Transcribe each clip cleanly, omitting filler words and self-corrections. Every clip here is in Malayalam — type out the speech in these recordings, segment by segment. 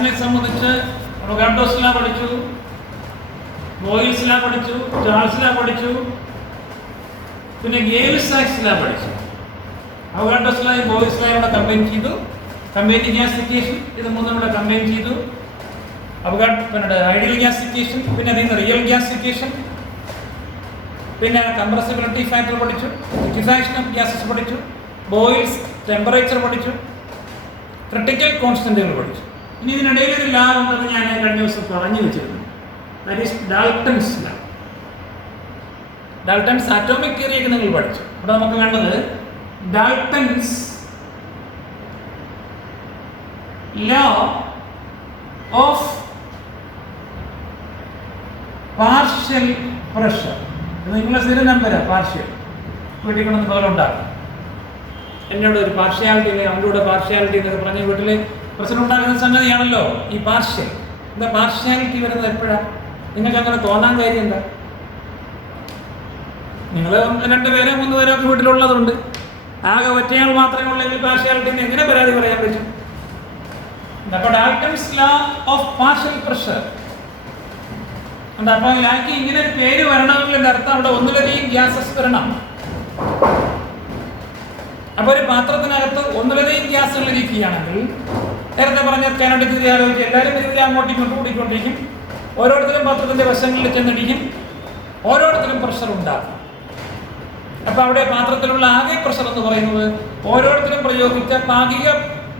ഗ്യാസിനെ സംബന്ധിച്ച് അവഗാഡ്രോസ് ലോ പഠിച്ചു, ബോയിൽസ് ലോ പഠിച്ചു, ചാൾസ് ലോ പഠിച്ചു, പിന്നെ ഗേൽ-സാക്സ് ലോ പഠിച്ചു. അവഗാഡ്രോസ് ലോ ബോയിൽസ് ലോ ഇവിടെ കമ്പൈൻ ചെയ്തു. കമ്പൈൻഡ് ഗ്യാസിഫിക്കേഷൻ ഇത് മൂന്നും ഇവിടെ കമ്പൈൻ ചെയ്തു. പിന്നെ ഐഡിയൽ ഗ്യാസിഫിക്കേഷൻ, പിന്നെ അതിൽ നിന്ന് റിയൽ ഗ്യാസിഫിക്കേഷൻ, പിന്നെ കംപ്രസിബിലിറ്റി ഫാക്ടർ പഠിച്ചു, ലിക്വിഫാക്ഷൻ ഓഫ് ഗ്യാസസ് പഠിച്ചു, ബോയിൽസ്, ടെമ്പറേച്ചർ പഠിച്ചു, ക്രിട്ടിക്കൽ കോൺസ്റ്റന്റുകൾ പഠിച്ചു. ഇനി ഇതിനിടയിൽ ഒരു ലാ ഉണ്ടെന്ന് ഞാൻ കഴിഞ്ഞ ദിവസം പറഞ്ഞു വെച്ചിരുന്നു. ദാറ്റ് ഈസ് ഡാൽട്ടൺസ് ലാ. ഡാൽട്ടൺസ് ആറ്റോമിക് തിയറിയൊക്കെ നിങ്ങൾ പഠിച്ചു. ഇവിടെ നമുക്ക് വേണ്ടത് Dalton's law of partial pressure. നിങ്ങളുടെ സ്ഥിര നമ്പരാ പാർഷ്യൽ. വീട്ടിൽ കൊണ്ടൊന്ന് പകലുണ്ടാകും. എന്നോട് ഒരു പാർഷ്യാലിറ്റി ഇല്ലേ, അവൻ്റെ കൂടെ പാർഷ്യാലിറ്റി എന്നൊക്കെ പറഞ്ഞ് വീട്ടിൽ പ്രശ്നം ഉണ്ടാക്കുന്ന സംഗതിയാണല്ലോ ഈ പാർഷ്യൽ. എന്താ പാർഷ്യാലിറ്റി വരുന്നത് എപ്പോഴാണ്? നിങ്ങൾക്ക് അങ്ങനെ തോന്നാൻ കാര്യം എന്താ? നിങ്ങൾ 2 പേരോ 3 പേരോ ഒക്കെ വീട്ടിലുള്ളതുണ്ട്. ആകെ ഒറ്റയാൾ മാത്രമേ ഉള്ളെങ്കിൽ പാർഷ്യാലിറ്റി എങ്ങനെ പരാതി പറയാൻ പറ്റും? അപ്പോൾ Dalton's law of partial pressure. അപ്പോൾ ലാക്ക് ഇങ്ങനെ ഒരു പേര് വരണമെങ്കിൽ അർത്ഥം അവിടെ ഒന്നിലധികം ഗ്യാസസ് വരണം. അപ്പോൾ ഒരു പാത്രത്തിനകത്ത് ഒന്നിലധികം ഗ്യാസുകൾ ഇരിക്കുകയാണെങ്കിൽ നേരത്തെ പറഞ്ഞ കാനഡിക് തിയറി ആലോചിച്ച് എല്ലാവരും ഇതിൽ അങ്ങോട്ടും ഇങ്ങോട്ടും കൂടിക്കൊണ്ടിരിക്കും. ഓരോരുത്തരും പാത്രത്തിൻ്റെ വശങ്ങളിൽ ചെന്നിടിക്കും. ഓരോരുത്തരും പ്രഷർ ഉണ്ടാകും. അപ്പോൾ അവിടെ പാത്രത്തിലുള്ള ആകെ പ്രഷർ എന്ന് പറയുന്നത് ഓരോരുത്തരും പ്രയോഗിച്ച ഭാഗിക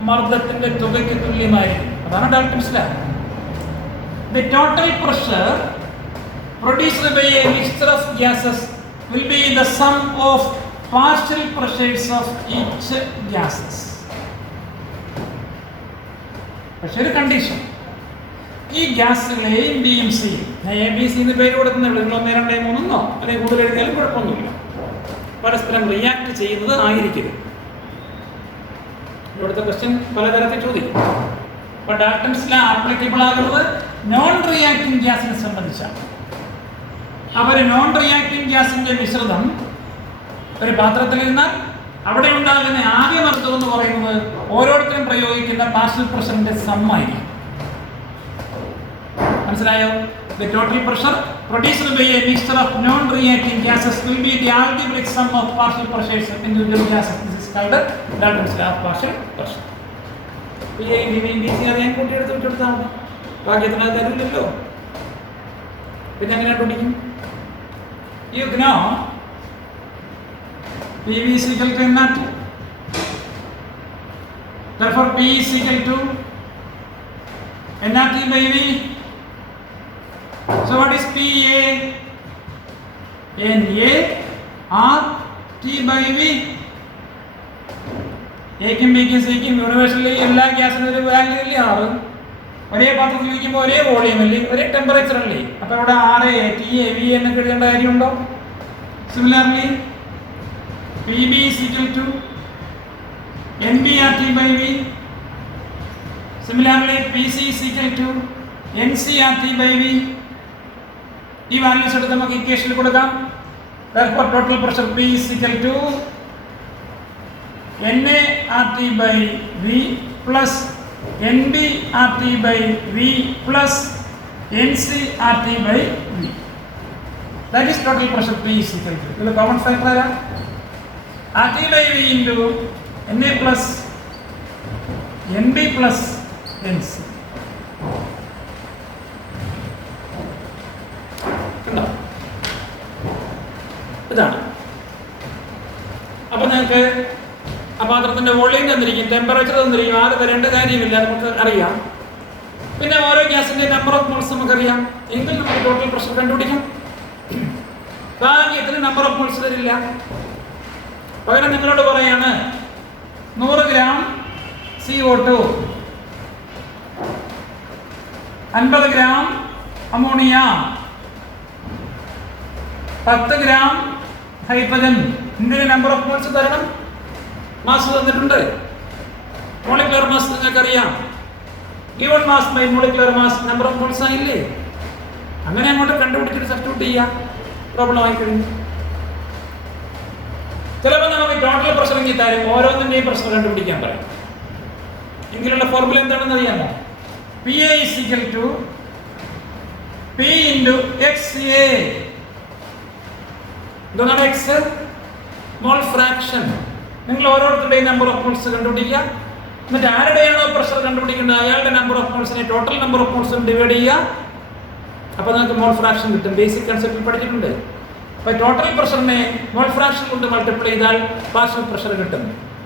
മർദ്ദത്തിൻ്റെ തുകയ്ക്ക് തുല്യമായിരിക്കും. അതാണ് Dalton's law. The total pressure produced by a mixture of gases will be the sum of partial pressures of each gases. പക്ഷേ ഒരു കണ്ടീഷൻ, ഈ ഗ്യാസുകൾ എയും ബിയും സിയും, ഞാൻ എ ബി സി എന്ന് പേര് കൊടുക്കുന്നുള്ളൂ, നിങ്ങൾ 1 2 3 അല്ലെങ്കിൽ കൂടുതൽ എഴുതിയാലും കുഴപ്പമൊന്നുമില്ല, പരസ്പരം റിയാക്ട് ചെയ്യുന്നത് ആയിരിക്കരുത്. ഇവിടുത്തെ ക്വസ്റ്റ്യൻ പലതരത്തിൽ ചോദിക്കും. അപ്പോൾ ഡാൽട്ടൺസ് ലോ ആപ്ലിക്കബിൾ ആകുന്നത് നോൺ റിയാക്ടിങ് ഗ്യാസിനെ സംബന്ധിച്ചാണ്. അപ്പോൾ ഒരു നോൺ റിയാക്ടിങ് ഗ്യാസിൻ്റെ മിശ്രിതം ഒരു പാത്രത്തിലിരുന്നാൽ അവിടെ ഉണ്ടാകുന്ന ആകെ മർദ്ദം എന്ന് പറയുന്നത് ഓരോരുത്തരും പ്രയോഗിക്കുന്ന പാർഷ്യൽ പ്രഷറിന്റെ സമ്മായിരിക്കും. മനസ്സിലായോ? The total pressure produced by a mixture of non-reacting gases will be the algebraic sum of partial pressures of individual gases. This is called Dalton's law of partial pressure. ഞാൻ കൂട്ടിയെടുത്ത് വിട്ടെടുത്താൽ മതി, ഭാഗ്യത്തിനകത്ത് അറിയില്ലല്ലോ. പിന്നെ എങ്ങനെ കണ്ടുപിടിക്കും? You know PV is equal to NRT. Therefore P is equal to NRT by V. So what is PA? NA RT by V. എക്കും ബിക്കും സിക്കും യൂണിവേഴ്സലി എല്ലാ ഗ്യാസിനും ഒരു വാല്യൂ ഇല്ലേ? 6. ഒരേ പാത്രത്തിൽ ഉപയോഗിക്കുമ്പോൾ ഒരേ വോളിയം അല്ലേ, ഒരേ ടെമ്പറേച്ചർ അല്ലേ? അപ്പോൾ ഇവിടെ RA TA V എന്നൊക്കെ എഴുതേണ്ട കാര്യമുണ്ടോ? Similarly PB is equal to NBRT by V. Similarly PC is equal to NCRT by V. ഈ വാല്യൂസ് എടുത്ത് നമുക്ക് ഇക്വേഷനിൽ കൊടുക്കാം. Therefore total pressure P is equal to NART by V plus NBRT by V plus NCRT by V. That is total pressure P is equal to. ഇതിൽ കോമൺ ഫാക്ടർ ആരാ? RT by V into NA plus NB plus NC. ഇതാണ്. അപ്പം നിങ്ങൾക്ക് ആ പാത്രത്തിൻ്റെ വോളിയം തന്നിരിക്കും, ടെമ്പറേച്ചർ തന്നിരിക്കും, ആകെ തരേണ്ട കാര്യമില്ല, നമുക്ക് അറിയാം. പിന്നെ ഓരോ ഗ്യാസിൻ്റെ നമ്പർ ഓഫ് മോൾസ് നമുക്കറിയാം. എങ്കിൽ നമുക്ക് ടോട്ടൽ പ്രഷർ കണ്ടുപിടിക്കാം. ഭാഗ്യത്തിന് നമ്പർ ഓഫ് മോൾസ് തരില്ല. പകരം നിങ്ങളോട് പറയാണ് 100 gram CO2, 50 gram ammonia, 10 gram hydrogen. ഇതിൻ്റെ നമ്പർ ഓഫ് മോൾസ് തരണം. മാസ് തന്നിട്ടുണ്ട്. മോളിക്കുലർ മാസ് നിങ്ങൾക്കറിയാം. Given mass by molecular mass number of moles ആയില്ലേ? അങ്ങനെ അങ്ങോട്ട് കണ്ടുപിടിച്ചിട്ട് സബ്സ്റ്റിറ്റ്യൂട്ട് ചെയ്യാം. പ്രോബ്ലം ആയിക്കഴിഞ്ഞു. ചിലപ്പോൾ നമുക്ക് ടോട്ടൽ പ്രഷർ എങ്കിൽ തരും, ഓരോന്നിൻ്റെയും പ്രഷർ കണ്ടുപിടിക്കാൻ പറയും. എങ്കിലുള്ള ഫോർമുല എന്താണെന്ന് അറിയാമോ? PA is equal to P into XA. എന്താണ് X? Mole fraction. നിങ്ങൾ ഓരോരുത്തരുടെയും നമ്പർ ഓഫ് മോൾസ് കണ്ടുപിടിക്കുക. എന്നിട്ട് ആരുടെയാണോ പ്രഷർ കണ്ടുപിടിക്കുന്നത് അയാളുടെ നമ്പർ ഓഫ് മോൾസിനെ ടോട്ടൽ നമ്പർ ഓഫ് മോൾസും ഡിവൈഡ് ചെയ്യുക. അപ്പോൾ നിങ്ങൾക്ക് മോൾ ഫ്രാക്ഷൻ കിട്ടും. ബേസിക് കൺസെപ്റ്റിൽ പഠിച്ചിട്ടുണ്ട്. അപ്പോൾ ടോട്ടൽ പ്രഷറിനെ മോൾ ഫ്രാക്ഷൻ കൊണ്ട് മൾട്ടിപ്ലൈ ചെയ്താൽ പാർഷ്യൽ പ്രഷർ കിട്ടും.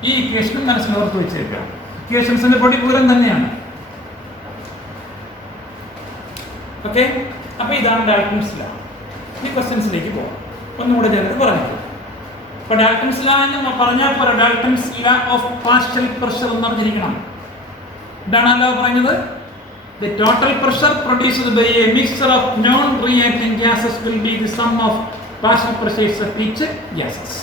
ഈ ഇക്വേഷൻ മനസ്സിലോർത്ത് വെച്ചേക്കുക. ഇക്വേഷൻസിന്റെ പൊടിപൂരം തന്നെയാണ്. ഓക്കെ, അപ്പോൾ ഇതാണ് ഡാൽട്ടൺസ് ലോ. ഈ ക്വസ്റ്റ്യൻസിലേക്ക് പോകാം. ഒന്നുകൂടെ ചേർത്ത് പറഞ്ഞു. അപ്പോൾ ഡാൽട്ടൺസ് ലോ എന്ന് പറഞ്ഞാൽ പോലെ Dalton's law of partial pressure എന്ന് പറഞ്ഞിരിക്കണം. ഇതാണ് ലോ പറയുന്നത്. The total pressure produced by a mixture of non-reacting gases will be the sum of partial pressures of each gases.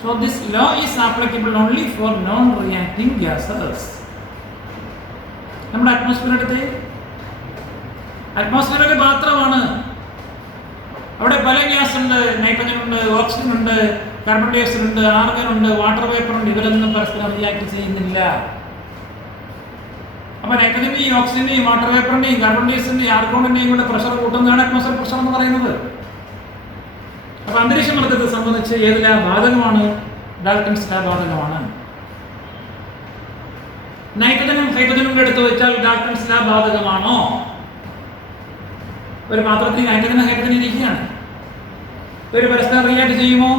So this law is applicable only for non-reacting gases. നമ്മുടെ അറ്റ്മോസ്ഫിയറിൽ മാത്രമാണ്. അവിടെ പല ഗ്യാസ് ഉണ്ട്. നൈട്രജൻ ഉണ്ട്, ഓക്സിജൻ ഉണ്ട്, കാർബൺ ഡൈ ഓക്സൈഡ് ഉണ്ട്, ആർഗൺ ഉണ്ട്, വാട്ടർ വേപ്പർ ഉണ്ട്. ഇവരൊന്നും പരസ്പരം റിയാക്ട് ചെയ്യുന്നില്ല. അപ്പോൾ നൈട്രജന്റെയും ഓക്സിജന്റെയും വാട്ടർ വേപ്പറിന്റെയും കാർബൺ ഡൈ ഓക്സൈഡിന്റെയും ആർഗോണിന്റെയും കൂടെ പ്രഷർ കൂട്ടുന്നതാണ് അറ്റ്മോസ്ഫിയർ പ്രഷർ എന്ന് പറയുന്നത്. അപ്പോൾ അന്തരീക്ഷ മർദ്ദത്തെ സംബന്ധിച്ച് ഏതിലാ ബാധകമാണ്? ഡാൽട്ടൺസ് ലോ ബാധകമാണ്. നൈട്രജനും ഹൈഡ്രജനും എടുത്ത് വെച്ചാൽ ഡാൽട്ടൺസ് ലോ ബാധകമാണോ? ഒരു പാത്രത്തിൽ നൈട്രജനും ഹൈഡ്രജനും ഇരിക്കുകയാണ്. ഒരു പരസ്പരം റിയാക്ട് ചെയ്യുമോ?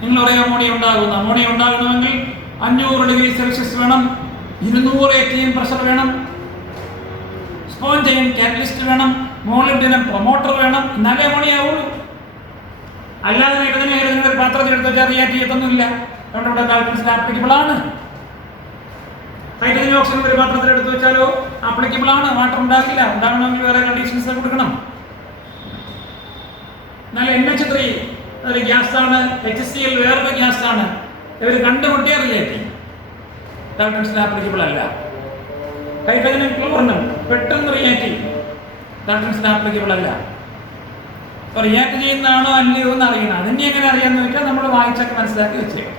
നിങ്ങൾ ഒരേ അമോണിയ ഉണ്ടാകുന്നു. അമോണിയ ഉണ്ടാകണമെങ്കിൽ 500 ഡിഗ്രി സെൽഷ്യസ് വേണം, 200 atm പ്രഷർ വേണം, സ്പോഞ്ചൈൻ കാറ്റലിസ്റ്റ് വേണം, മോളിബ്ഡിനം പ്രൊമോട്ടർ വേണം. എന്നാലേ അമോണിയ ആവുള്ളൂ. അല്ലാതെ നൈട്രജനും ഹൈഡ്രജനും ഒരു പാത്രത്തിൽ എടുത്ത് വെച്ചാൽ റിയാക്ട് ചെയ്യത്തൊന്നുമില്ല. അതുകൊണ്ട് ഇവിടെ ഡാൽട്ടൺസ് ലോ ആപ്ലിക്കബിൾ ആണ്. ഹൈഡ്രജൻ ഓക്സിജൻ ഒരു പാത്രത്തിൽ എടുത്ത് വെച്ചാലോ ആപ്ലിക്കബിൾ ആണ്. വാട്ടർ ഉണ്ടാകില്ല. ഉണ്ടാകണമെങ്കിൽ വേറെ കണ്ടീഷൻസ് കൊടുക്കണം. എന്നാൽ NH3 അതൊരു ഗ്യാസാണ്, HCl വേറൊരു ഗ്യാസാണ്. ഇവർ കണ്ടുമുട്ടിയ റിയാക്ട് ചെയ്യും. ഡാൽട്ടൺസ് ലോ ആപ്ലിക്കബിൾ അല്ല. ഹൈഡ്രജനും ക്ലോറിനും പെട്ടെന്ന് റിയാക്ട് ചെയ്യും. ഡാൽട്ടൺസ് ലോ ആപ്ലിക്കബിൾ അല്ല. അപ്പോൾ റിയാക്ട് ചെയ്യുന്നതാണോ അല്ലയോ എന്ന് അറിയണം. അതിനെ എങ്ങനെ അറിയാമെന്ന് വെച്ചാൽ നമ്മൾ വായിച്ചൊക്കെ മനസ്സിലാക്കി വെച്ചേക്കും.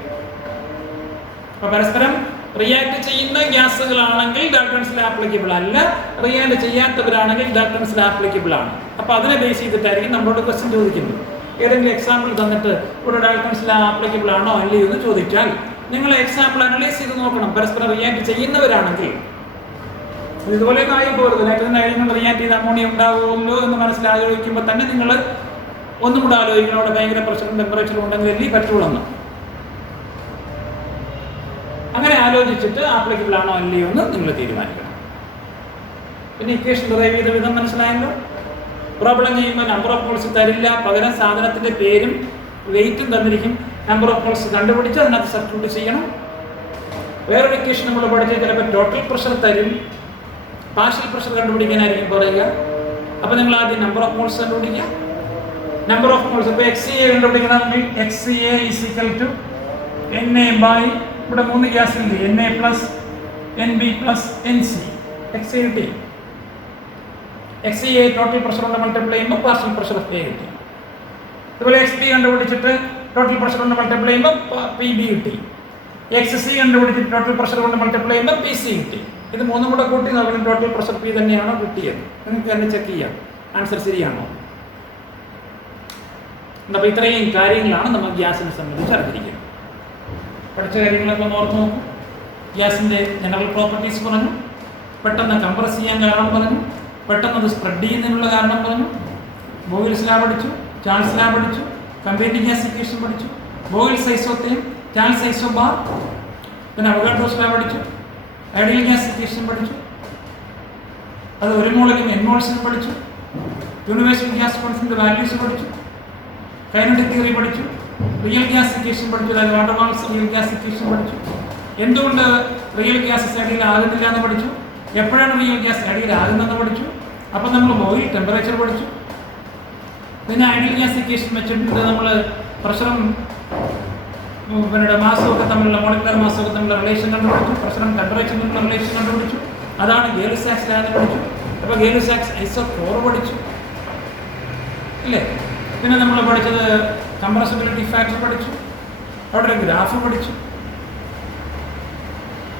അപ്പോൾ പരസ്പരം റിയാക്ട് ചെയ്യുന്ന ഗ്യാസുകളാണെങ്കിൽ ഡാൽട്ടൺസ് ലോ ആപ്ലിക്കബിൾ അല്ല. റിയാക്ട് ചെയ്യാത്തവരാണെങ്കിൽ ഡാൽട്ടൺസ് ലോ ആപ്ലിക്കബിൾ ആണ്. അപ്പോൾ അതിനെ ബേസ് ചെയ്തിട്ടായിരിക്കും നമ്മളോട് ക്വസ്റ്റ്യൻ ചോദിക്കുന്നത്. ഏതെങ്കിലും എക്സാമ്പിൾ തന്നിട്ട് ഇവിടെ ഡാൽട്ടൺസ് ലോ ആപ്ലിക്കബിൾ ആണോ അല്ലയോ എന്ന് ചോദിച്ചാൽ നിങ്ങൾ എക്സാമ്പിൾ അനലൈസ് ചെയ്ത് നോക്കണം. പരസ്പരം റിയാക്ട് ചെയ്യുന്നവരാണെങ്കിൽ ഇതുപോലെ കാര്യം പോകരുത്. നൈട്രജൻ ഹൈഡ്രജൻ റിയാക്ട് ചെയ്ത് അമോണിയ ഉണ്ടാവുമല്ലോ എന്ന് മനസ്സിലാലോചിക്കുമ്പോൾ തന്നെ നിങ്ങൾ ഒന്നും കൂടെ ആലോചിക്കണം. അവിടെ ഭയങ്കര പ്രഷറും ടെമ്പറേച്ചറും ഉണ്ടെങ്കിൽ അല്ലേ പറ്റുള്ളൂ. അങ്ങനെ ആലോചിച്ചിട്ട് ആപ്ലിക്കബിൾ ആണോ അല്ലയോ എന്ന് നിങ്ങൾ തീരുമാനിക്കണം. പിന്നെ ഇക്വേഷൻ ഡെറൈവ് ചെയ്ത വിധം മനസ്സിലായല്ലോ. പ്രോബ്ലം ചെയ്യുമ്പോൾ നമ്പർ ഓഫ് മോൾസ് തരില്ല, പകരം സാധനത്തിൻ്റെ പേരും വെയിറ്റും തന്നിരിക്കും. നമ്പർ ഓഫ് മോൾസ് കണ്ടുപിടിച്ച് അതിനകത്ത് സബ്സ്റ്റിറ്റ്യൂട്ട് ചെയ്യണം. വേറൊരു ഇക്വേഷൻ നമ്മൾ പഠിച്ചാൽ ചിലപ്പോൾ ടോട്ടൽ പ്രഷർ തരും, പാർഷ്യൽ പ്രഷർ കണ്ടുപിടിക്കാനായിരിക്കും പറയുക. അപ്പോൾ നിങ്ങൾ ആദ്യം നമ്പർ ഓഫ് മോൾസ് കണ്ടുപിടിക്കുക. നമ്പർ ഓഫ് മോൾസ് ഇപ്പോൾ XCA കണ്ടുപിടിക്കണമെങ്കിൽ XCA is equal to Na by ഇവിടെ 3 ഗ്യാസ് ഉണ്ട്, Na plus Nb plus Nc. XCA total pressure കൊണ്ട് മൾട്ടിപ്ലൈ ചെയ്യുമ്പോൾ പാർഷ്യൽ പ്രഷർ ഓഫ് A കിട്ടി. അതുപോലെ XB കണ്ടുപിടിച്ചിട്ട് ടോട്ടൽ പ്രഷർ കൊണ്ട് മൾട്ടിപ്ലൈ ചെയ്യുമ്പോൾ PB കിട്ടി. XC കണ്ടുപിടിച്ചിട്ട് ടോട്ടൽ പ്രഷർ കൊണ്ട് മൾട്ടിപ്ലൈ ചെയ്യുമ്പോൾ PC കിട്ടി. ഇത് മൂന്നും കൂടെ കൂട്ടി നോക്കണം ടോട്ടൽ പ്രഷർ P തന്നെയാണോ കിട്ടിയത്. നിങ്ങൾക്ക് തന്നെ ചെക്ക് ചെയ്യാം ആൻസർ ശരിയാണോ. അപ്പോൾ ഇത്രയും കാര്യങ്ങളാണ് നമ്മൾ ഗ്യാസിനെ സംബന്ധിച്ച് അറിഞ്ഞിരിക്കുന്നത്. പഠിച്ച കാര്യങ്ങളൊക്കെ ഒന്ന് ഓർത്ത് നോക്കും. ഗ്യാസിൻ്റെ ജനറൽ പ്രോപ്പർട്ടീസ് പറഞ്ഞു, പെട്ടെന്ന് കംപ്രസ് ചെയ്യാൻ കാരണം പറഞ്ഞു, പെട്ടെന്ന് അത് സ്പ്രെഡ് ചെയ്യുന്നതിനുള്ള കാരണം പറഞ്ഞു, ബോയിൽസ് ലോ പഠിച്ചു, ചാൾസ് ലോ പഠിച്ചു, കമ്പൈൻഡ് ഗ്യാസ് ഇക്വേഷൻ പഠിച്ചു, ബോയിൽസ് ഐസോത്തേം, ചാൾസ് ഐസോബാർ, പിന്നെ അവഗാഡ്രോസ് ലോ പഠിച്ചു, ഐഡിയൽ ഗ്യാസ് ഇക്വേഷൻ പഠിച്ചു, അത് ഒരു മോളിലും n മോൾസിനും പഠിച്ചു, യൂണിവേഴ്സൽ ഗ്യാസ് കോൺസ്റ്റന്റ് വാല്യൂസ് പഠിച്ചു, കൈനറ്റിക് തിയറി പഠിച്ചു, റിയൽ ഗ്യാസ് ഇക്വേഷൻ പഠിച്ചു, അതായത് water mass real gas equation പഠിച്ചു, എന്തുകൊണ്ട് റിയൽ ഗ്യാസസ് ഐഡിയൽ ആകുന്നില്ല എന്ന് പഠിച്ചു, എപ്പോഴാണ് റിയൽ ഗ്യാസ് ഐഡിയൽ ആകുന്നതെന്ന് പഠിച്ചു. അപ്പോൾ നമ്മൾ ബോയിൽ ടെമ്പറേച്ചർ പഠിച്ചു. പിന്നെ ഐഡിയൽ ഗ്യാസ് ഇക്വേഷൻ വെച്ചിട്ട് നമ്മൾ പ്രഷറും പിന്നെ മാസും ഒക്കെ തമ്മിലുള്ള മോളിക്കുലർ മാസും ഒക്കെ തമ്മിലുള്ള റിലേഷൻ കണ്ടുപിടിച്ചു. പ്രഷറും ടെമ്പറേച്ചറും തമ്മിലുള്ള റിലേഷൻ കണ്ടുപിടിച്ചു. അതാണ് ഗേലി-സാക്സ് ലോ എന്ന് പഠിച്ചു. അപ്പോൾ ഗേലി-സാക്സ് ഐസോകോർ പഠിച്ചു ഇല്ലേ. പിന്നെ നമ്മൾ പഠിച്ചത് കംപ്രസിബിലിറ്റി ഫാക്ടർ പഠിച്ചു, അവിടെ ഒരു ഗ്രാഫ് പഠിച്ചു.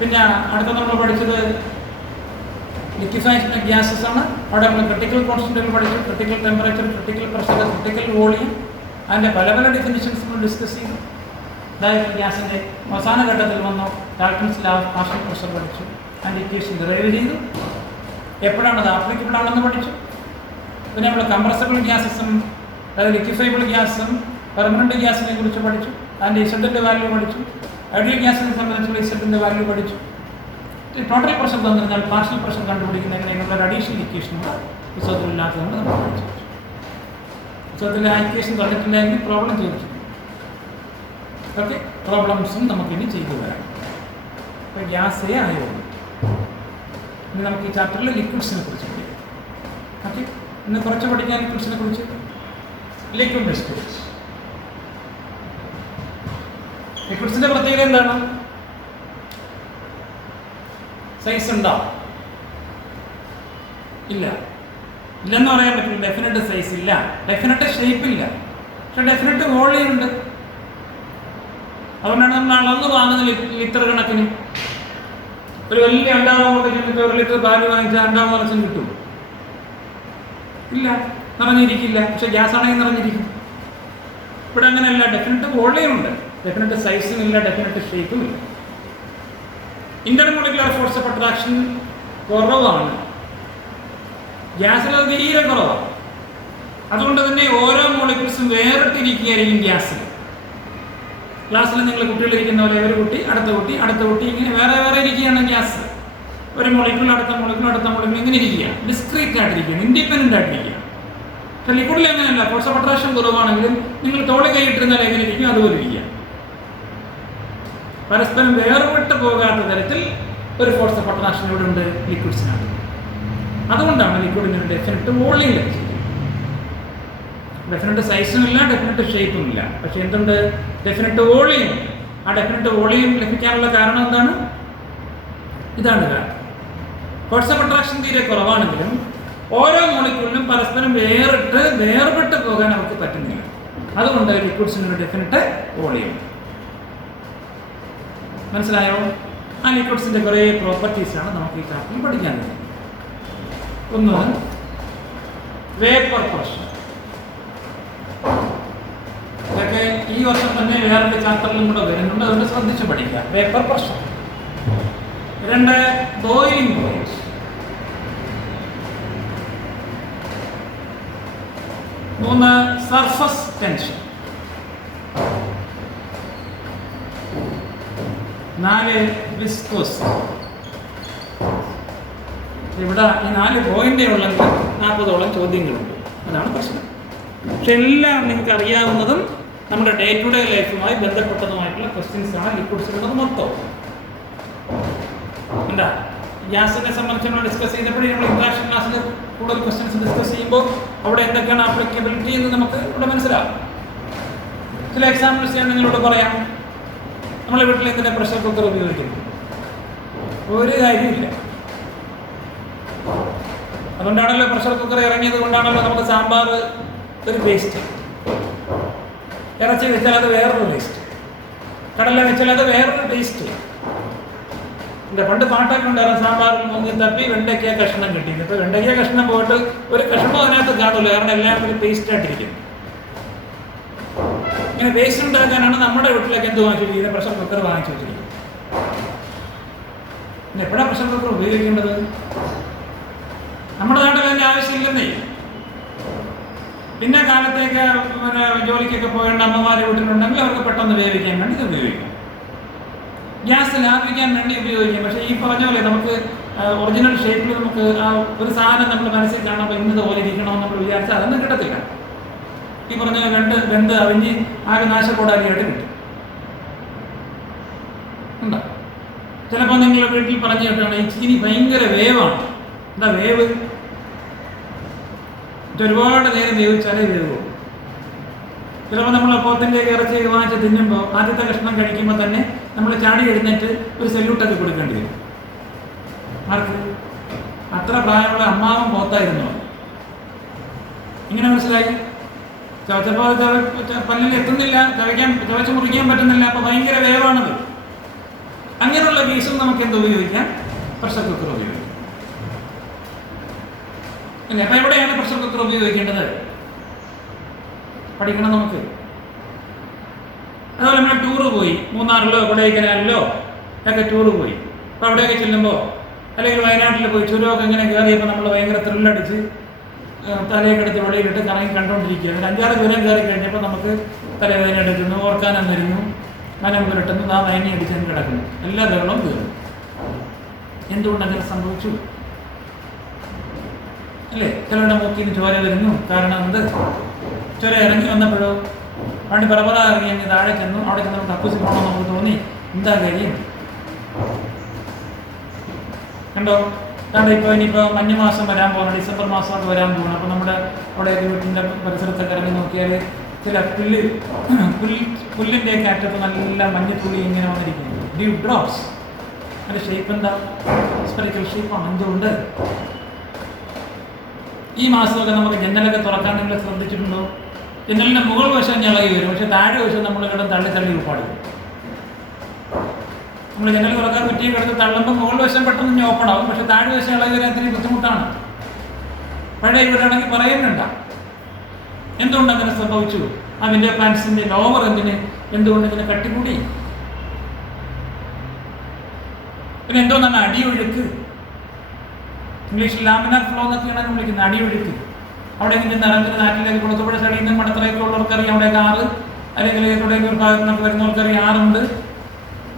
പിന്നെ അടുത്ത നമ്മൾ പഠിച്ചത് ലിക്വിഫൈഡ് ഗ്യാസസ് ആണ്. അവിടെ നമ്മൾ ക്രിട്ടിക്കൽ കോൺസ്റ്റന്റുകൾ പഠിച്ചു, critical temperature, critical pressure, critical volume, അതിൻ്റെ പല പല ഡെഫിനിഷൻസ് നമ്മൾ ഡിസ്കസ് ചെയ്തു. അതായത് ഗ്യാസിൻ്റെ അവസാന ഘട്ടത്തിൽ വന്നു Dalton's law of partial pressure പഠിച്ചു, അതിൻ്റെ ഇക്വേഷൻ ഡിറൈവ് ചെയ്തു, എപ്പോഴാണ് അത് ആപ്ലിക്കബിൾ ആണെന്ന് പഠിച്ചു. പിന്നെ നമ്മൾ കംപ്രസബിൾ ഗ്യാസസും അതായത് ലിക്വിഫൈബിൾ ഗ്യാസും പെർമനൻറ്റ് ഗ്യാസിനെ കുറിച്ച് പഠിച്ചു, അതിൻ്റെ ഇസഡിൻ്റെ വാല്യൂ പഠിച്ചു. ഐഡിയൽ ഗ്യാസിനെ സംബന്ധിച്ചുള്ള ഇസഡിൻ്റെ വാല്യൂ പഠിച്ചു. ടോട്ടൽ പ്രഷർ തന്നിരുന്നാൽ പാർഷ്യൽ പ്രഷർ കണ്ടുപിടിക്കുന്നതിനുള്ള ഒരു അഡീഷണൽ ഇക്വേഷൻ കൂടെ പുസ്തകത്തിലില്ലാത്തതുകൊണ്ട് നമ്മൾ പഠിച്ചു. പുസ്തകത്തിലെ ആ ഇക്വേഷൻ തന്നിട്ടുണ്ടെങ്കിൽ പ്രോബ്ലം ചോദിച്ചു. ഓക്കെ, പ്രോബ്ലംസും നമുക്കിനി ചെയ്തു വരാം. അപ്പോൾ ഗ്യാസേ ആയിരുന്നു. ഇനി നമുക്ക് ഈ ചാപ്റ്ററിൽ ലിക്വിഡ്സിനെ കുറിച്ച് പഠിക്കാം. ഓക്കെ, ഇന്ന് കുറച്ച് പഠിക്കാൻ ലിക്വിഡ്സിനെ കുറിച്ച്. Liquid distillates. ലിക്വിഡ്സിൻ്റെ പ്രത്യേകത എന്താണ്? സൈസ് ഉണ്ടോ? ഇല്ല, ഇല്ലെന്ന് പറയാൻ പറ്റില്ല. ഡെഫിനറ്റ് സൈസ് ഇല്ല, ഡെഫിനറ്റ് ഷേപ്പ് ഇല്ല, പക്ഷെ ഡെഫിനറ്റ് വോളിയം ഉണ്ട്. അതുകൊണ്ടാണ് നമ്മൾ അളന്ന് വാങ്ങുന്ന ലിറ്റർ കണക്കിന്. ഒരു വലിയ അണ്ടാവുമ്പോൾ ചെന്നിട്ട് 1 ലിറ്റർ പാല് വാങ്ങിച്ചാൽ അണ്ടാവ് നിറച്ചും കിട്ടും? ഇല്ല, നിറഞ്ഞിരിക്കില്ല. പക്ഷെ ഗ്യാസ് ആണെങ്കിൽ നിറഞ്ഞിരിക്കും. ഇവിടെ അങ്ങനെയല്ല, ഡെഫിനറ്റ് വോളിയം ഉണ്ട്, ഡെഫിനറ്റ് സൈസും ഇല്ല, ഡെഫിനറ്റ് ഷേപ്പും ഇല്ല. ഇന്റർമോളിക്കുലർ ഫോഴ്സ് ഓഫ് അട്രാക്ഷൻ കുറവാണ്, ഗ്യാസിൽ അത് തീരെ കുറവാണ്. അതുകൊണ്ട് തന്നെ ഓരോ മോളിക്യൂൾസും വേറിട്ടിരിക്കുകയായിരിക്കും ഗ്യാസിൽ. ക്ലാസ്സിൽ നിങ്ങൾ കുട്ടികളിരിക്കുന്ന പോലെ ഒരു കുട്ടി അടുത്ത കുട്ടി അടുത്ത കുട്ടി ഇങ്ങനെ വേറെ വേറെ ഇരിക്കുകയാണ് ഗ്യാസ്. ഒരു മോളിക്യൂൾ അടുത്ത മോളിക്യൂൾ അടുത്ത മോളിക്യൂൾ ഇങ്ങനെ ഇരിക്കുകയാണ്, ഡിസ്ക്രീറ്റ് ആയിട്ടിരിക്കുകയാണ്, ഇൻഡിപെൻഡൻ്റ് ആയിട്ടിരിക്കുകയാണ്. പക്ഷെ ലിക്വിഡിൽ അങ്ങനെയല്ല. ഫോഴ്സ് ഓഫ് അട്രാക്ഷൻ കുറവാണെങ്കിലും നിങ്ങൾ തോളി കൈയിട്ടിരുന്നാൽ എങ്ങനെ ഇരിക്കും അതുപോലെ ഇരിക്കുക. പരസ്പരം വേർപെട്ട് പോകാത്ത തരത്തിൽ ഒരു ഫോഴ്സ് ഓഫ് അട്രാക്ഷൻ ഇവിടെ ഉണ്ട് ലിക്വിഡ്സിനാണ്. അതുകൊണ്ടാണ് ലിക്വിഡിന് ഡെഫിനറ്റ് വോളിയം ലഭിച്ചത്. ഡെഫിനറ്റ് സൈസും ഇല്ല, ഡെഫിനറ്റ് ഷേപ്പും ഇല്ല, പക്ഷെ എന്തുണ്ട്? Definite volume. ആ ഡെഫിനറ്റ് വോളിയം ലഭിക്കാനുള്ള കാരണം എന്താണ്? ഇതാണ് കാരണം. ഫോഴ്സ് ഓഫ് അട്രാക്ഷൻ തീരെ കുറവാണെങ്കിലും ഓരോ മോളിക്യൂളിനും പരസ്പരം വേർപെട്ട് പോകാൻ അവർക്ക് പറ്റുന്നില്ല. അതുകൊണ്ട് ലിക്വിഡ്സിനൊരു ഡെഫിനറ്റ് വോളിയം. മനസ്സിലായോ? ആ ലിക്വിഡ്സിൻ്റെ കുറേ പ്രോപ്പർട്ടീസാണ് നമുക്ക് ഈ ചാപ്റ്ററിൽ പഠിക്കാൻ കഴിയും. ഒന്ന്, വേപ്പർ പ്രഷർ. ഇതൊക്കെ ഈ വർഷം തന്നെ വേറൊരു ചാപ്റ്ററിലും കൂടെ വരുന്നുണ്ട്, അതുകൊണ്ട് ശ്രദ്ധിച്ച് പഠിക്കുക. Vapour pressure. 2, boiling point. 3, surface tension. 4, viscous. ഇവിടെ ഈ 4 പോയിന്റേ ഉള്ളെങ്കിൽ 40ഓളം ചോദ്യങ്ങളുണ്ട്. അതാണ് പ്രശ്നം. പക്ഷെ എല്ലാം നിങ്ങൾക്ക് അറിയാവുന്നതും നമ്മുടെ ഡേ ടു ഡേ ലൈഫുമായി ബന്ധപ്പെട്ടതുമായിട്ടുള്ള ക്വസ്റ്റ്യൻസ് ആണ് ലിക്വിഡ്സിലുള്ളത് മൊത്തം. എന്താ ഗ്യാസിനെ സംബന്ധിച്ച് നമ്മൾ ഡിസ്കസ് ചെയ്തപ്പോഴേ നമ്മൾ ഇൻട്രാക്ഷൻ ക്ലാസ്സിൽ കൂടുതൽ ക്വസ്റ്റ്യൻസ് ഡിസ്കസ് ചെയ്യുമ്പോൾ അവിടെ എന്തൊക്കെയാണ് ആപ്ലിക്കബിലിറ്റി എന്ന് നമുക്ക് ഇവിടെ മനസ്സിലാവും. ചില എക്സാമ്പിൾസ് ഞാൻ നിങ്ങളോട് പറയാം. നമ്മളെ വീട്ടിൽ എന്തിനാ പ്രഷർ കുക്കർ ഉപയോഗിക്കുന്നു? ഒരു കാര്യമില്ല. അതുകൊണ്ടാണല്ലോ പ്രഷർ കുക്കർ ഇറങ്ങിയത് കൊണ്ടാണല്ലോ നമുക്ക് സാമ്പാർ ഒരു ടേസ്റ്റ്, ഇറച്ചി വെച്ചാൽ അത് വേറൊരു ടേസ്റ്റ്, കടല വെച്ചാൽ അത് വേറൊരു ടേസ്റ്റ്. എന്താ പണ്ട് പാട്ടൊക്കെ ഉണ്ടായിരുന്നു, സാമ്പാറിൽ മുങ്ങി തപ്പി വെണ്ടയ്ക്ക കഷ്ണം കിട്ടിയത്. ഇപ്പോൾ വെണ്ടയ്ക്ക കഷ്ണം പോയിട്ട് ഒരു കഷ്ണം അതിനകത്ത് കാണില്ല, കാരണം എല്ലാം ഒരു പേസ്റ്റ് ആയിട്ടിരിക്കും. ഇങ്ങനെ പേസ്റ്റ് ഉണ്ടാക്കാനാണ് നമ്മുടെ വീട്ടിലേക്ക് എന്ത് വാങ്ങിച്ചു വെച്ചിരിക്കുന്നത്? പ്രഷർ കുക്കർ വാങ്ങിച്ചു വെച്ചിരിക്കുന്നത്. പിന്നെ എപ്പോഴാണ് പ്രഷർ കുക്കർ ഉപയോഗിക്കേണ്ടത്? നമ്മുടെ നാട്ടിൽ അതിൻ്റെ ആവശ്യമില്ലെന്നേ. പിന്നെ കാലത്തേക്ക് പിന്നെ ജോലിക്കൊക്കെ പോകേണ്ട അമ്മമാരെ വീട്ടിലുണ്ടെങ്കിൽ അവർക്ക് പെട്ടെന്ന് വേവിക്കാൻ വേണ്ടി ഇത് ഉപയോഗിക്കും. ഗ്യാസ് ലാഭിക്കാൻ വേണ്ടി ഉപയോഗിക്കാം. പക്ഷേ ഈ പറഞ്ഞ പോലെ നമുക്ക് ഒറിജിനൽ ഷേപ്പിൽ നമുക്ക് ആ ഒരു സാധനം നമ്മുടെ മനസ്സിൽ കാണുമ്പോൾ ഇന്നത് പോലെ ഇരിക്കണമെന്ന് നമ്മൾ വിചാരിച്ചാൽ അതൊന്നും കിട്ടത്തില്ല. ഈ പറഞ്ഞ വെന്ത് അവിഞ്ഞ് ആകെ നാശക്കൂടാലിയായിട്ട് കിട്ടും. ഉണ്ടോ? ചിലപ്പോൾ നിങ്ങൾ വീട്ടിൽ പറഞ്ഞു കേട്ടാണ് ഈ ചീനി ഭയങ്കര വേവാണ്. എന്താ വേവ്? ഒരുപാട് നേരം വേവിച്ചാലേ വേവ്. ചിലപ്പോൾ നമ്മൾ പോത്തിൻ്റെ ഇറച്ചി വാങ്ങിച്ച് തിന്നുമ്പോൾ ആദ്യത്തെ കഷ്ണം കഴിക്കുമ്പോൾ തന്നെ നമ്മൾ ചാടി എഴുന്നേറ്റ് ഒരു സെല്യൂട്ടൊക്കെ കൊടുക്കേണ്ടി വരും. ആർക്ക്? അത്ര പ്രായമുള്ള അമ്മാവൻ പോത്തായിരുന്നു. ഇങ്ങനെ മനസ്സിലായി? ചവച്ചപ്പോൾ പല്ലിൽ എത്തുന്നില്ല, ചവച്ച് മുറിക്കാൻ പറ്റുന്നില്ല. അപ്പോൾ ഭയങ്കര വേവാണത്. അങ്ങനെയുള്ള കേസും നമുക്ക് എന്ത് ഉപയോഗിക്കാം? പ്രഷർ കുക്കർ ഉപയോഗിക്കാം. അല്ലേ? അപ്പം എവിടെയാണ് പ്രഷർ കുക്കർ ഉപയോഗിക്കേണ്ടത്? പഠിക്കണം നമുക്ക്. അതുപോലെ നമ്മൾ ടൂറ് പോയി, മൂന്നാറിലോ കൊടൈക്കനാലിലോ ഒക്കെ ടൂറ് പോയി. അപ്പോൾ അവിടെയൊക്കെ ചെല്ലുമ്പോൾ, അല്ലെങ്കിൽ വയനാട്ടിൽ പോയി ചുരമൊക്കെ ഇങ്ങനെ കയറിയപ്പോൾ നമ്മൾ ഭയങ്കര ത്രില്ലടിച്ച് തലയൊക്കെടുത്ത് വെളിയിലിട്ട് കറങ്ങി കണ്ടുകൊണ്ടിരിക്കുകയാണ്. 5-6 ചുരം കയറി കഴിഞ്ഞപ്പോൾ നമുക്ക് തലവേദന എടുക്കുന്നു, ഓർക്കാനം വരുന്നു, മനം പുരട്ടുന്നു, ആ വേദന അടിച്ച് കിടക്കുന്നു, എല്ലാ ബഹളവും തീർന്നു. എന്തുകൊണ്ടങ്ങനെ സംഭവിച്ചു? അല്ലേ? ചിലരുടെ മൂക്കിന് ചോര വരുന്നു. കാരണം എന്ത്? ചോര ഇറങ്ങി വന്നപ്പോഴോ വണ്ടി പറപറ ഇറങ്ങി അങ്ങ് താഴെ ചെന്നു. അവിടെ ചെന്ന് കക്കൂസി പോകണമെന്ന് നമുക്ക് തോന്നി. എന്താ കാര്യം? കണ്ടോ? കാരണം ഇനിയിപ്പോൾ മഞ്ഞുമാസം വരാൻ പോകണം, ഡിസംബർ മാസമൊക്കെ വരാൻ പോകണം. അപ്പോൾ നമ്മുടെ അവിടെയൊക്കെ വീട്ടിൻ്റെ പരിസരത്തൊക്കെ ഇറങ്ങി നോക്കിയാൽ ചില പുല്ലിൻ്റെയൊക്കെ അറ്റത്ത് നല്ല മഞ്ഞത്തുള്ളി ഇങ്ങനെ വന്നിരിക്കുന്നു. Due drops. അതിൻ്റെ ഷേപ്പ് എന്താ? സ്പെറിക്കൽ ഷേപ്പാണ്. എന്തുകൊണ്ട്? ഈ മാസമൊക്കെ നമുക്ക് ജനലൊക്കെ തുറക്കാൻ നിങ്ങൾ ശ്രദ്ധിച്ചിട്ടുണ്ടോ? ജനലിൻ്റെ മുകൾ വശം ഇളകി വരും, പക്ഷെ താഴെ വശം നമ്മൾ കിടന്ന് തള്ളി ഉപ്പാടി. നമ്മൾ ജനൽ തുറക്കാൻ പറ്റിയ കിടന്ന് തള്ളുമ്പോൾ മുകൾ വശം പെട്ടെന്ന് ഓപ്പൺ ആവും, പക്ഷെ താഴെ വശം ഇളകി വരാൻ ഇത്തിരി ബുദ്ധിമുട്ടാണ്. പഴയ ഇവരാണെങ്കിൽ പറയുന്നുണ്ട. എന്തുകൊണ്ട് അങ്ങനെ സംഭവിച്ചു? ആ വിൻഡോ പ്ലാന്റ്സിൻ്റെ ലോവർ എന്തുകൊണ്ട് ഇങ്ങനെ കട്ടിക്കൂടി? പിന്നെ എന്തോന്നാണ് അടിയൊഴുക്ക്? ഇംഗ്ലീഷിൽ ലാമിനാർ ഫ്ലോ എന്നൊക്കെയാണ് വിളിക്കുന്നത്, അടിയൊഴുക്ക്. അവിടെ ഇങ്ങനെ നിറഞ്ഞൊരു നാട്ടിലേക്ക് കൊടുത്തപ്പോഴെ സൈഡിൽ നിന്ന് മടത്തറയൊക്കെ ഉള്ളവർക്കറിയാം അവിടെയൊക്കെ ആറ്, അല്ലെങ്കിൽ തുടങ്ങിയ ഒരു ഭാഗത്ത് നിന്നൊക്കെ വരുന്നവർക്കറിയാം ആറുണ്ട്,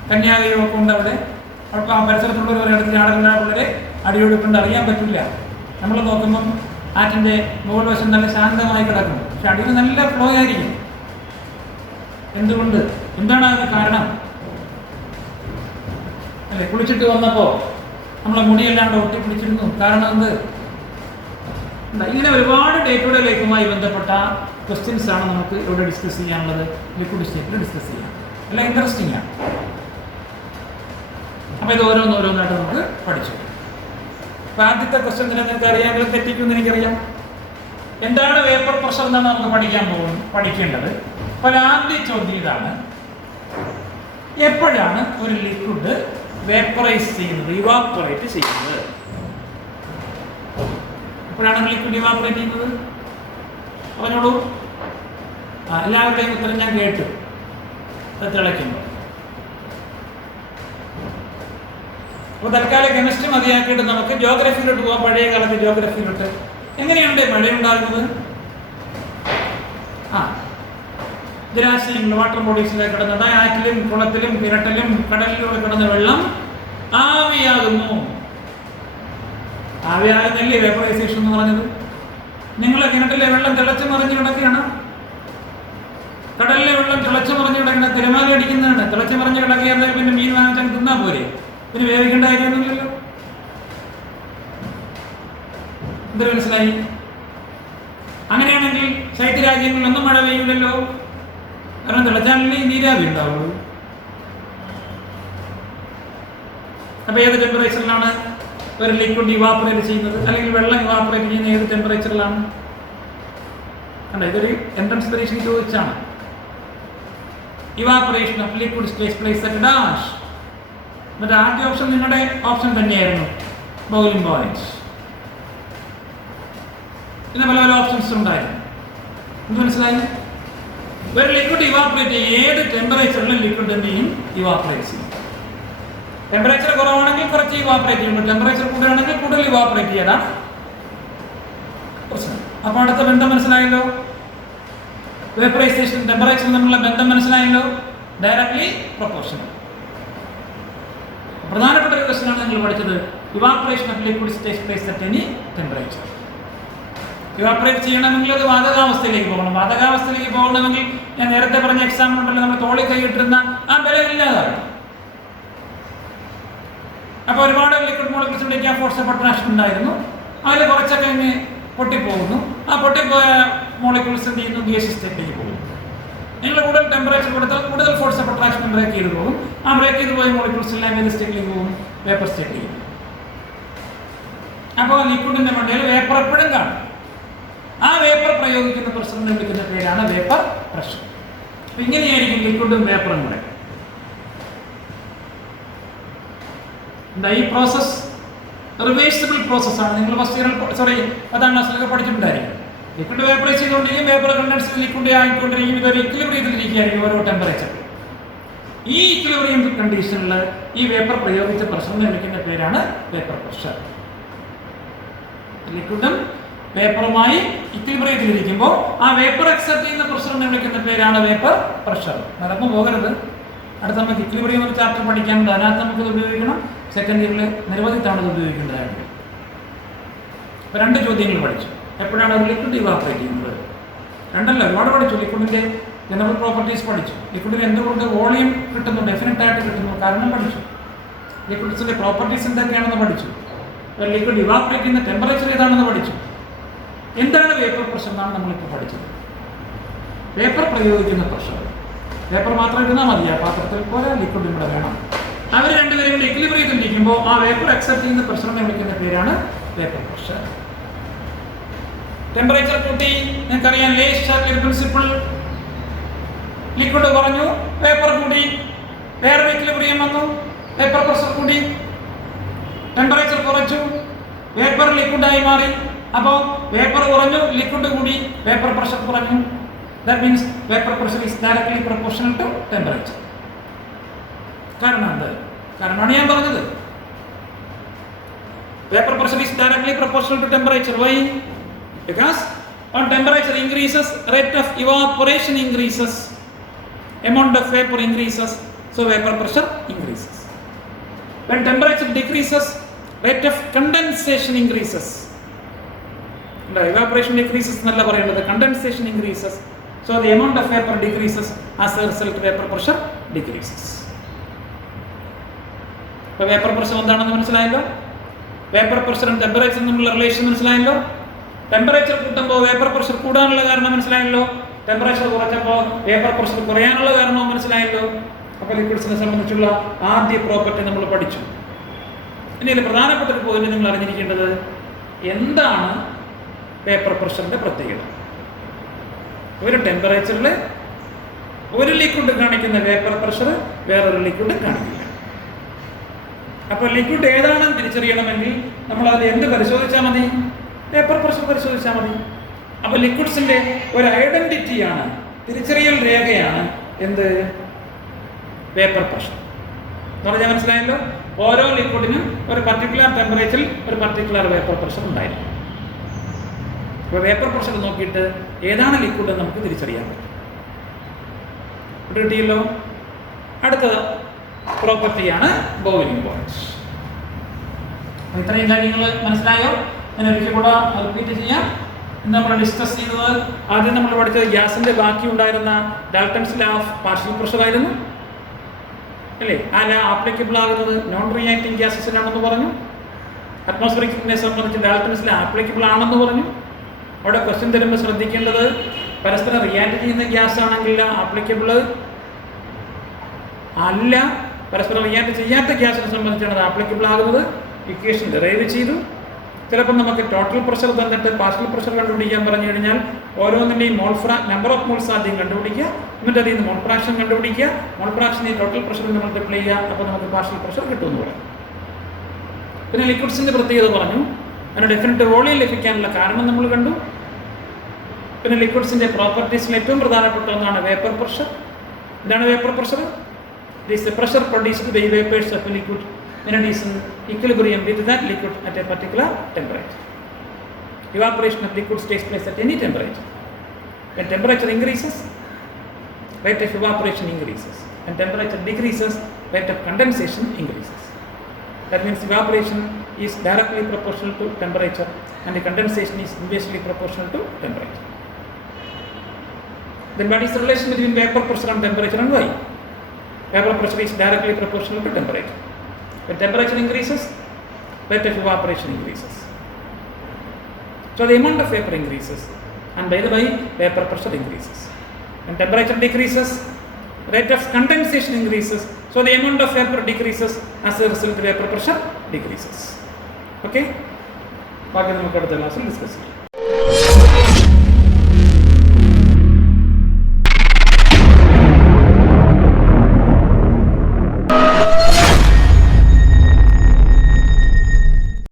കന്യാകുമാരിയൊക്കെ ഉണ്ട് അവിടെ. അപ്പോൾ ആ പരിസരത്തുള്ളവർ ഒരിടത്ത് ആടുന്ന പിള്ളേരെ അടിയൊഴുക്കുണ്ട്, അറിയാൻ പറ്റില്ല. നമ്മൾ നോക്കുമ്പം ആറ്റിൻ്റെ മുകൾ വശം നല്ല ശാന്തമായി കിടക്കും, പക്ഷെ അടിയിൽ നല്ല ഫ്ലോ ആയിരിക്കും. എന്തുകൊണ്ട്? എന്താണ് അതിന് കാരണം? അല്ലേ? കുളിച്ചിട്ട് വന്നപ്പോൾ നമ്മളെ മുടിയെല്ലാം ഒട്ടിപ്പിടിച്ചിരുന്നു. കാരണം എന്ത്? ഇങ്ങനെ ഒരുപാട് ഡേ ടു ഡേ ലൈഫുമായി ബന്ധപ്പെട്ട ക്വസ്റ്റ്യൻസ് ആണ് നമുക്ക് ഇവിടെ ഡിസ്കസ് ചെയ്യാനുള്ളത്. ലിക്വിഡ് സ്റ്റേറ്റിൽ ഡിസ്കസ് ചെയ്യാം. എല്ലാം ഇൻട്രസ്റ്റിംഗ് ആണ്. അപ്പോൾ ഇത് ഓരോന്നായിട്ട് നമുക്ക് പഠിച്ചു. അപ്പോൾ ആദ്യത്തെ ക്വസ്റ്റ്യൻ നിങ്ങൾക്ക് അറിയാമെങ്കിലും തെറ്റിക്കുമെന്ന് എനിക്കറിയാം. എന്താണ് വേപ്പർ പ്രഷർ എന്നാണ് നമുക്ക് പഠിക്കേണ്ടത്. അപ്പോൾ ആദ്യ ചോദ്യം ഇതാണ്: എപ്പോഴാണ് ഒരു ലിക്വിഡ് വേപ്പറൈസ് ചെയ്യുന്നത്, ഇവാപ്പറേറ്റ് ചെയ്യുന്നത്? എപ്പോഴാണ് ലിക്വിഡ് ഇവാപ്പറേറ്റ് ചെയ്യുന്നത്? പറഞ്ഞോളൂ. എല്ലാവരുടെയും ഉത്തരം ഞാൻ കേട്ടു. അത് തിളയ്ക്കുമ്പോൾ. അപ്പോൾ തൽക്കാലം കെമിസ്ട്രി മതിയാക്കിയിട്ട് നമുക്ക് ജോഗ്രഫിയിലോട്ട് പോകാം. പഴയ കാലത്ത് ജോഗ്രഫിയിലോട്ട് എങ്ങനെയുണ്ട് മഴയുണ്ടാകുന്നത്? ജലാശയങ്ങൾ, വാട്ടർ ബോഡീസിലേക്ക് കിടന്നത്, ആറ്റിലും കുളത്തിലും കിണറ്റിലും കടലിലൂടെ കിടന്ന വെള്ളം ആവിയാകുന്നു. ആവിയാകുന്നല്ലേ വേപ്പറൈസേഷൻ എന്ന് പറഞ്ഞത്? നിങ്ങളെ കിണറ്റിലെ വെള്ളം തിളച്ചു മറിഞ്ഞ് കിടക്കുകയാണ്, കടലിലെ വെള്ളം തിളച്ചു മറിഞ്ഞ് കിടക്കുന്ന തിരമാല അടിക്കുന്നതാണ്. തിളച്ചു മറിഞ്ഞ് കിടക്കുകയാണെങ്കിൽ പിന്നെ മീൻ വാങ്ങിച്ചാൽ തിന്നാൽ പോരെ? പിന്നെ വേവിക്കേണ്ട കാര്യമൊന്നുമില്ലല്ലോ. എന്തൊരു മനസ്സിലായി? അങ്ങനെയാണെങ്കിൽ ശൈത്യരാജ്യങ്ങളിലൊന്നും മഴ പെയ്യില്ലല്ലോ, കാരണം തിളച്ചാലല്ലേ നീരാവി ഉണ്ടാവുള്ളൂ. അപ്പോൾ ഏത് ടെമ്പറേച്ചറിലാണ് ഒരു ലിക്വിഡ് ഇവാപ്പറേറ്റ് ചെയ്യുന്നത്, അല്ലെങ്കിൽ വെള്ളം ഇവാപ്പറേറ്റ് ചെയ്യുന്ന ഏത് ടെമ്പറേച്ചറിലാണ്? അല്ല, ഇതൊരു എൻട്രൻസ് പരീക്ഷയ്ക്ക് ചോദിച്ചാണ്. Evaporation of liquid takes place at dash. എന്നിട്ട് ആദ്യ ഓപ്ഷൻ നിങ്ങളുടെ ഓപ്ഷൻ തന്നെയായിരുന്നു, ബോയിലിംഗ് പോയിന്റ്. പിന്നെ പല പല ഓപ്ഷൻസ് ഉണ്ടായിരുന്നു. എന്ത് മനസ്സിലായി? ഒരു ലിക്വിഡ് ഇവാപ്പറേറ്റ് ചെയ്യും ഏത് ടെമ്പറേച്ചറിലും ലിക്വിഡ് എന്ത് ചെയ്യും? ഇവാപ്പറേറ്റ് ചെയ്യും. ടെമ്പറേച്ചർ കുറവാണെങ്കിൽ കുറച്ച് ഇവാപ്പറേറ്റ് ചെയ്യുമ്പോൾ, ടെമ്പറേച്ചർ കൂടുതലാണെങ്കിൽ കൂടുതൽ ഇവാപ്പറേറ്റ് ചെയ്യണം പ്രശ്നം. അപ്പോൾ അടുത്ത ബന്ധം മനസ്സിലായല്ലോ, വേപ്പറൈസേഷൻ ടെമ്പറേച്ചർ തമ്മിലുള്ള ബന്ധം മനസ്സിലായല്ലോ, ഡയറക്ട്ലി പ്രൊപ്പോർഷണൽ. പ്രധാനപ്പെട്ട ഒരു ക്വസ്റ്റ്യനാണ് നിങ്ങൾ പഠിച്ചത്, evaporation of liquids takes place at any temperature. Evaporate ചെയ്യണമെങ്കിൽ അത് വാതകാവസ്ഥയിലേക്ക് പോകണം. വാതകാവസ്ഥയിലേക്ക് പോകണമെങ്കിൽ ഞാൻ നേരത്തെ പറഞ്ഞ എക്സാമ്പിൾ ഉണ്ടല്ലോ, നമ്മൾ തോളി കൈയിട്ടിരുന്ന ആ ബലമില്ലാതാകും. അപ്പോൾ ഒരുപാട് ലിക്വിഡ് മോളിക്യൂൾസിലേക്ക് ആ ഫോഴ്സ് ഓഫ് അട്രാക്ഷൻ ഉണ്ടായിരുന്നു, അതിൽ കുറച്ചൊക്കെ അങ്ങ് പൊട്ടിപ്പോകുന്നു. ആ പൊട്ടിപ്പോയ മോളിക്യൂൾസ് എന്ത് ചെയ്യുന്നു? ഗ്യാസ് സ്റ്റേറ്റിലേക്ക് പോകും. നിങ്ങൾ കൂടുതൽ ടെമ്പറേച്ചർ കൊടുത്താൽ കൂടുതൽ ഫോഴ്സ് ഓഫ് അട്രാക്ഷൻ ബ്രേക്ക് ചെയ്ത് പോകും. ആ ബ്രേക്ക് ചെയ്ത് പോയ മോളിക്യൂൾസ് എല്ലാം ഏത് സ്റ്റേറ്റിലേക്ക് പോകും? വേപ്പർ സ്റ്റേറ്റിലേക്ക്. അപ്പോൾ ലിക്വിഡിന്റെ മണ്ടയിൽ വേപ്പർ എപ്പോഴും കാണും. ആ വേപ്പർ പ്രയോഗിക്കുന്ന പ്രഷറിനെ വിളിക്കുന്ന പേരാണ് വേപ്പർ പ്രഷർ. അപ്പം ഇങ്ങനെയായിരിക്കും ലിക്വിഡും വേപ്പറും കൂടെ. എന്താ ഈ പ്രോസസ്? റിവേഴ്സിബിൾ പ്രോസസ്സാണ്. നിങ്ങൾ ഫസ്റ്റ് ഇയർ 10ാം ക്ലാസ്സിലൊക്കെ പഠിച്ചിട്ടുണ്ടായിരിക്കും. ലിക്വിഡ് വേപ്പറൈസ് ചെയ്തുകൊണ്ടിരിക്കും, വേപ്പർ കണ്ടൻസ് ലിക്വിഡ് ആയിക്കൊണ്ടിരിക്കും. ഇതൊരു ഇക്വിലിബ്രിയത്തിലിരിക്കുകയായിരിക്കും ഓരോ ടെമ്പറേച്ചർ. ഈ ഇക്വിലിബ്രിയം കണ്ടീഷനിൽ ഈ വേപ്പർ പ്രയോഗിച്ച പ്രഷറിനെ വിളിക്കുന്ന പേരാണ് വേപ്പർ പ്രഷർ. ലിക്വിഡും വേപ്പറുമായി ഇക്വിലിബ്രിയത്തിലിരിക്കുമ്പോൾ ആ വേപ്പർ അക്സെപ്റ്റ് ചെയ്യുന്ന പ്രഷറിനെ വിളിക്കുന്ന പേരാണ് വേപ്പർ പ്രഷർ. മറന്നു പോകരുത്. അടുത്ത നമുക്ക് ഇക്വിലിബ്രിയം ഒരു ചാപ്റ്റർ പഠിക്കാനുണ്ട്. അതിനകത്ത് നമുക്കത് ഉപയോഗിക്കണം. സെക്കൻഡ് ഇയറിൽ നിരവധി തവണ ഇത് ഉപയോഗിക്കേണ്ടതായിട്ട്. അപ്പോൾ 2 ചോദ്യങ്ങൾ പഠിച്ചു. എപ്പോഴാണ് ഒരു ലിക്വിഡ് ഇവാപ്പറേറ്റ് ചെയ്യുന്നത്? 2 ഒരുപാട് പഠിച്ചു. ലിക്വിഡിൻ്റെ ജനറൽ പ്രോപ്പർട്ടീസ് പഠിച്ചു. ലിക്വിഡിന് എന്തുകൊണ്ട് വോളിയം കിട്ടുന്നു, ഡെഫിനറ്റ് ആയിട്ട് കിട്ടുന്നു, കാരണം പഠിച്ചു. ലിക്വിഡ്സിൻ്റെ പ്രോപ്പർട്ടീസ് എന്തൊക്കെയാണെന്ന് പഠിച്ചു. ലിക്വിഡ് ഇവാപ്പറേറ്റ് ചെയ്യുന്ന ടെമ്പറേച്ചർ ഏതാണെന്ന് പഠിച്ചു. എന്താണ് വേപ്പർ പ്രഷർ എന്നാണ് നമ്മളിപ്പോൾ പഠിച്ചത്. വേപ്പർ പ്രയോഗിക്കുന്ന പ്രഷർ. വേപ്പർ മാത്രം ഇരുന്നാൽ മതി, ആ പാത്രത്തിൽ പോലെ ലിക്വിഡ് ഇവിടെ വേണം. അവർ രണ്ടുപേരും കൂടി ഇക്വിലിബ്രിയത്തിൽ ഇരിക്കുമ്പോൾ ആ വേപ്പർ അക്സെപ്റ്റ് ചെയ്യുന്ന പ്രഷറിനെ വിളിക്കുന്ന പേരാണ് വേപ്പർ പ്രഷർ. ടെമ്പറേച്ചർ കൂട്ടി, നിങ്ങൾക്കറിയാം ലേസ് പ്രിൻസിപ്പിൾ. ലിക്വിഡ് കുറഞ്ഞു, വേപ്പർ കൂടി, വേറൊരു ഇക്വിലിബ്രിയം വന്നു, വേപ്പർ പ്രഷർ കൂടി. ടെമ്പറേച്ചർ കുറച്ചു, വേപ്പർ ലിക്വിഡായി മാറി. അപ്പോൾ വേപ്പർ കുറഞ്ഞു, ലിക്വിഡ് കൂടി, വേപ്പർ പ്രഷർ കുറഞ്ഞു. That means vapour pressure is directly proportional to temperature. കാരണം എന്ത്? കാരണമാണ് ഞാൻ പറഞ്ഞത്. Vapour pressure is directly proportional to temperature. Why? Because when temperature increases, rate of evaporation increases, amount of vapor increases, so vapor pressure increases. When temperature decreases, rate of condensation increases. Evaporation decreases എന്നല്ല പറയേണ്ടത്, condensation increases, so the amount of vapor decreases, as a result vapor pressure decreases. അപ്പോൾ വേപ്പർ പ്രഷർ എന്താണെന്ന് മനസ്സിലായല്ലോ. വേപ്പർ പ്രഷറും ടെമ്പറേച്ചറും തമ്മിലുള്ള റിലേഷൻ മനസ്സിലായല്ലോ. ടെമ്പറേച്ചർ കൂട്ടുമ്പോൾ വേപ്പർ പ്രഷർ കൂടാനുള്ള കാരണം മനസ്സിലായല്ലോ. ടെമ്പറേച്ചർ കുറച്ചപ്പോൾ വേപ്പർ പ്രഷർ കുറയാനുള്ള കാരണവും മനസ്സിലായല്ലോ. അപ്പോൾ ലിക്വിഡ്സിനെ സംബന്ധിച്ചുള്ള ആദ്യ പ്രോപ്പർട്ടി നമ്മൾ പഠിച്ചു. ഇനി ഇതിൽ പ്രധാനപ്പെട്ട ഒരു പോയിന്റ് നിങ്ങൾ അറിഞ്ഞിരിക്കേണ്ടത്, എന്താണ് വേപ്പർ പ്രഷറിൻ്റെ പ്രത്യേകത. ഒരു ടെമ്പറേച്ചറിൽ ഒരു ലിക്വിഡ് കാണിക്കുന്ന വേപ്പർ പ്രഷർ വേറൊരു ലിക്വിഡ് കാണിക്കില്ല. അപ്പോൾ ലിക്വിഡ് ഏതാണെന്ന് തിരിച്ചറിയണമെങ്കിൽ നമ്മൾ അതിൽ എന്ത് പരിശോധിച്ചാൽ മതി? വേപ്പർ പ്രഷർ പരിശോധിച്ചാൽ മതി. അപ്പോൾ ലിക്വിഡ്സിൻ്റെ ഒരു ഐഡന്റിറ്റിയാണ്, തിരിച്ചറിയൽ രേഖയാണ് എന്ത്? വേപ്പർ പ്രഷർ എന്ന് പറഞ്ഞാൽ മനസ്സിലായല്ലോ. ഓരോ ലിക്വിഡിനും ഒരു പർട്ടിക്കുലർ ടെമ്പറേച്ചറിൽ ഒരു പർട്ടിക്കുലർ വേപ്പർ പ്രഷർ ഉണ്ടായിരിക്കും. അപ്പോൾ വേപ്പർ പ്രഷർ നോക്കിയിട്ട് ഏതാണ് ലിക്വിഡ് നമുക്ക് തിരിച്ചറിയാൻ പറ്റും. കിട്ടിയല്ലോ. അടുത്ത പ്രോപ്പർട്ടിയാണ് ബോയിലിംഗ് പോയിന്റ്. ഇത്രയും കാര്യങ്ങൾ മനസ്സിലായോ? ഞാൻ ഒരിക്കൽ കൂടെ റിപ്പീറ്റ് ചെയ്യാം. ഇന്ന് നമ്മൾ ഡിസ്കസ് ചെയ്തത്, ആദ്യം നമ്മൾ പഠിച്ചത് ഗ്യാസിൻ്റെ ബാക്കി ഉണ്ടായിരുന്ന Dalton's law of partial pressure ആയിരുന്നു അല്ലേ. ആ ലോ ആപ്ലിക്കബിൾ ആകുന്നത് നോൺ റിയാക്ടിങ് ഗ്യാസസിനാണെന്ന് പറഞ്ഞു. അറ്റ്മോസ്ഫിയറിനെ സംബന്ധിച്ച് ഡാൽട്ടൺസ് ലോ ആപ്ലിക്കബിൾ ആണെന്ന് പറഞ്ഞു. അവിടെ ക്വസ്റ്റ്യൻ തരുമ്പോൾ ശ്രദ്ധിക്കേണ്ടത്, പരസ്പരം റിയാക്ട് ചെയ്യുന്ന ഗ്യാസ് ആണെങ്കിൽ ആപ്ലിക്കബിൾ അല്ല, പരസ്പരം റിയാക്ട് ചെയ്യാത്ത ഗ്യാസിനെ സംബന്ധിച്ചാണ് അത് ആപ്ലിക്കബിൾ ആകുന്നത്. ഇക്വേഷൻ ഡെറൈവ് ചെയ്തു. ചിലപ്പോൾ നമുക്ക് ടോട്ടൽ പ്രഷർ തന്നിട്ട് പാർഷ്യൽ പ്രഷർ കണ്ടുപിടിക്കാൻ പറഞ്ഞു കഴിഞ്ഞാൽ ഓരോന്നിൻ്റെയും നമ്പർ ഓഫ് മോൾസ് ആദ്യം കണ്ടുപിടിക്കുക, എന്നിട്ട് അതിൽ നിന്ന് മോൾ ഫ്രാക്ഷൻ കണ്ടുപിടിക്കുക, മോൾ ഫ്രാക്ഷനെ ടോട്ടൽ പ്രഷറിൽ നമ്മൾ മൾട്ടിപ്ലൈ ചെയ്യുക, അപ്പോൾ നമുക്ക് പാർഷ്യൽ പ്രഷർ കിട്ടുമെന്ന് പറയാം. പിന്നെ ലിക്വിഡ്സിൻ്റെ പ്രത്യേകത പറഞ്ഞു, അതിന് ഡെഫിനറ്റ് വോളിയം ലഭിക്കാനുള്ള കാരണം നമ്മൾ കണ്ടു. പിന്നെ ലിക്വിഡ്സിൻ്റെ പ്രോപ്പർട്ടീസിൽ ഏറ്റവും പ്രധാനപ്പെട്ട ഒന്നാണ് വേപ്പർ പ്രഷർ. എന്താണ് vapour pressure? It is the pressure produced by vapours of a liquid when it is in equilibrium with that liquid at a particular temperature. Evaporation of liquids takes place at any temperature. When temperature increases, rate of evaporation increases. When temperature decreases, rate of condensation increases. That means evaporation is directly proportional to temperature and the condensation is inversely proportional to temperature. Then what is the relation between vapor pressure and temperature and why? Vapor pressure is directly proportional to temperature. When temperature increases, rate of evaporation increases. So the amount of vapor increases, and by the way, vapor pressure increases. When temperature decreases, rate of condensation increases. So the amount of vapor decreases, as a result, vapor pressure decreases. Okay? ബാക്കി നമുക്ക് അടുത്ത ക്ലാസ്സിൽ ഡിസ്കസ് ചെയ്യാം.